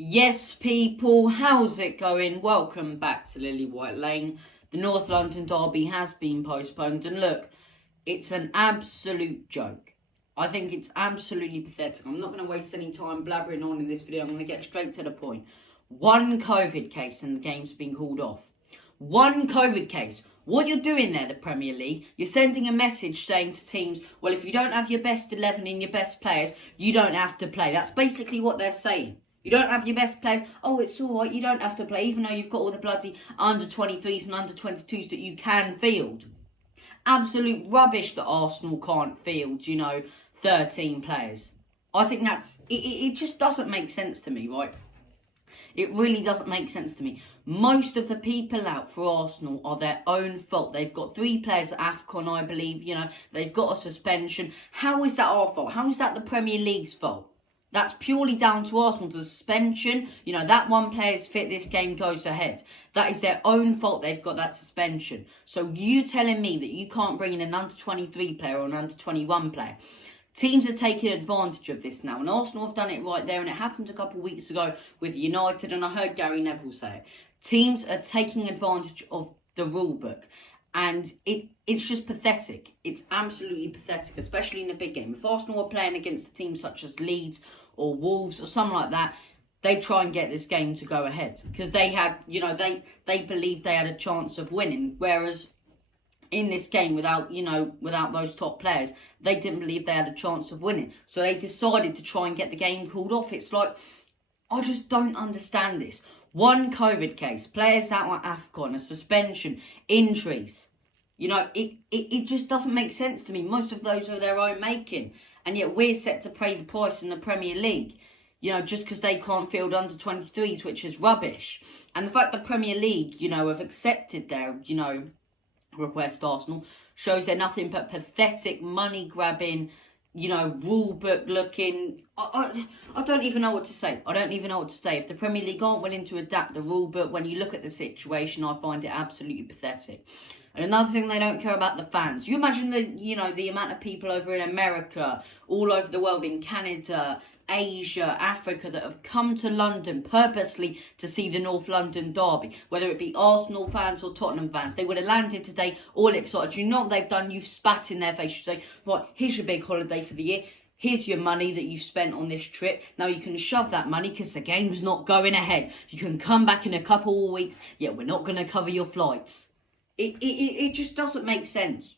Yes, people, how's it going? Welcome back to Lily White Lane. The North London derby has been postponed, and look, it's an absolute joke. I think it's absolutely pathetic. I'm not going to waste any time blabbering on in this video. I'm going to get straight to the point. One COVID case and the game's been called off. One COVID case. What you're doing there, the Premier League, you're sending a message saying to teams, well, if you don't have your best 11 and your best players, you don't have to play. That's basically what they're saying. You don't have your best players. Oh, it's all right. You don't have to play, even though you've got all the bloody under-23s and under-22s that you can field. Absolute rubbish that Arsenal can't field, 13 players. I think it just doesn't make sense to me, right? It really doesn't make sense to me. Most of the people out for Arsenal are their own fault. They've got 3 players at AFCON, I believe. They've got a suspension. How is that our fault? How is that the Premier League's fault? That's purely down to Arsenal. The suspension, that one player's fit, this game goes ahead. That is their own fault. They've got that suspension. So you telling me that you can't bring in an under-23 player or an under-21 player? Teams are taking advantage of this now, and Arsenal have done it right there, and it happened a couple of weeks ago with United, and I heard Gary Neville say it. Teams are taking advantage of the rule book, and it's just pathetic. It's absolutely pathetic, especially in a big game. If Arsenal are playing against a team such as Leeds or Wolves or something like that, they try and get this game to go ahead, because they had, they believed they had a chance of winning, whereas in this game, without those top players, they didn't believe they had a chance of winning. So they decided to try and get the game called off. It's like, I just don't understand this. One COVID case, players out at AFCON, a suspension, injuries. It just doesn't make sense to me. Most of those are their own making. And yet we're set to pay the price in the Premier League. Just because they can't field under-23s, which is rubbish. And the fact the Premier League, have accepted their, request Arsenal, shows they're nothing but pathetic, money-grabbing, rule book looking. I don't even know what to say. I don't even know what to say. If the Premier League aren't willing to adapt the rule book, when you look at the situation, I find it absolutely pathetic. And another thing, they don't care about the fans. You imagine the amount of people over in America, all over the world, in Canada, Asia, Africa, that have come to London purposely to see the North London derby, whether it be Arsenal fans or Tottenham fans. They would have landed today all excited. You know what they've done? You've spat in their face. You say, right, here's your big holiday for the year. Here's your money that you've spent on this trip. Now you can shove that money because the game's not going ahead. You can come back in a couple of weeks, yet we're not going to cover your flights. It just doesn't make sense.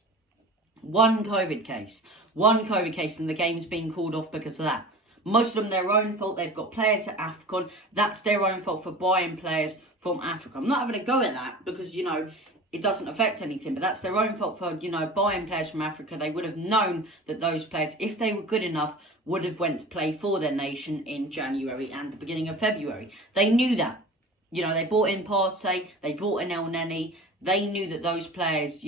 One COVID case, and the game's been called off because of that. Most of them, their own fault. They've got players at AFCON. That's their own fault for buying players from Africa. I'm not having a go at that because, it doesn't affect anything. But that's their own fault for, buying players from Africa. They would have known that those players, if they were good enough, would have went to play for their nation in January and the beginning of February. They knew that. They bought in Partey. They bought in El Neni. They knew that those players,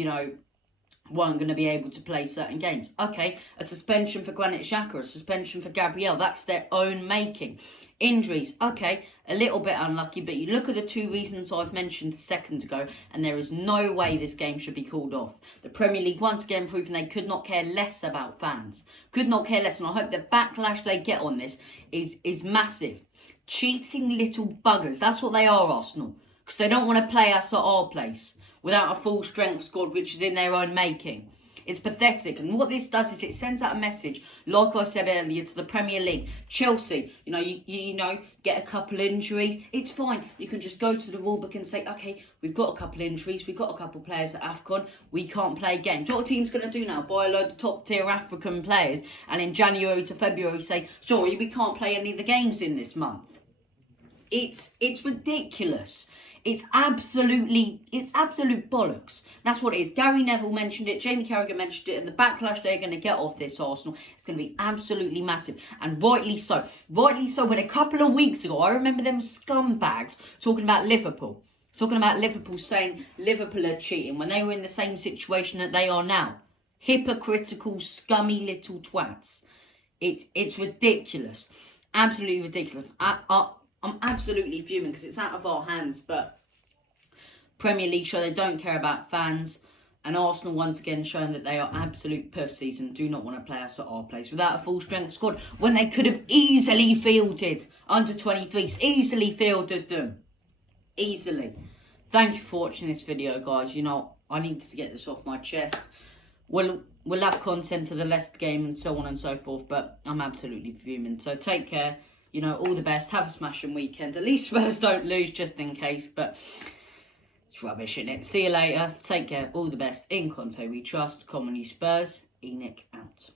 weren't going to be able to play certain games. Okay, a suspension for Granit Xhaka, a suspension for Gabriel, that's their own making. Injuries, okay, a little bit unlucky, but you look at the 2 reasons I've mentioned a second ago, and there is no way this game should be called off. The Premier League once again proving they could not care less about fans. Could not care less, and I hope the backlash they get on this is massive. Cheating little buggers, that's what they are, Arsenal, because they don't want to play us at our place without a full strength squad, which is in their own making. It's pathetic. And what this does is it sends out a message, like I said earlier, to the Premier League. Chelsea, you get a couple injuries. It's fine. You can just go to the rule book and say, okay, we've got a couple injuries. We've got a couple players at AFCON. We can't play games. What a team's going to do now? Buy a load of top-tier African players and in January to February say, sorry, we can't play any of the games in this month. It's ridiculous. It's absolute bollocks. That's what it is. Gary Neville mentioned it, Jamie Carragher mentioned it, and the backlash they're going to get off this Arsenal is going to be absolutely massive. And rightly so. Rightly so, when a couple of weeks ago, I remember them scumbags talking about Liverpool. Saying Liverpool are cheating when they were in the same situation that they are now. Hypocritical, scummy little twats. It's ridiculous. Absolutely ridiculous. I'm absolutely fuming because it's out of our hands, but Premier League show they don't care about fans. And Arsenal once again showing that they are absolute pussies and do not want to play us at our place without a full strength squad when they could have easily fielded under 23s, easily fielded them. Easily. Thank you for watching this video, guys. You know, I need to get this off my chest. We'll have content for the Leicester game and so on and so forth, but I'm absolutely fuming. So take care. You know, all the best. Have a smashing weekend. At least Spurs don't lose, just in case, but it's rubbish, isn't it? See you later. Take care. All the best. In Conte we trust. Commonly Spurs. Enoch out.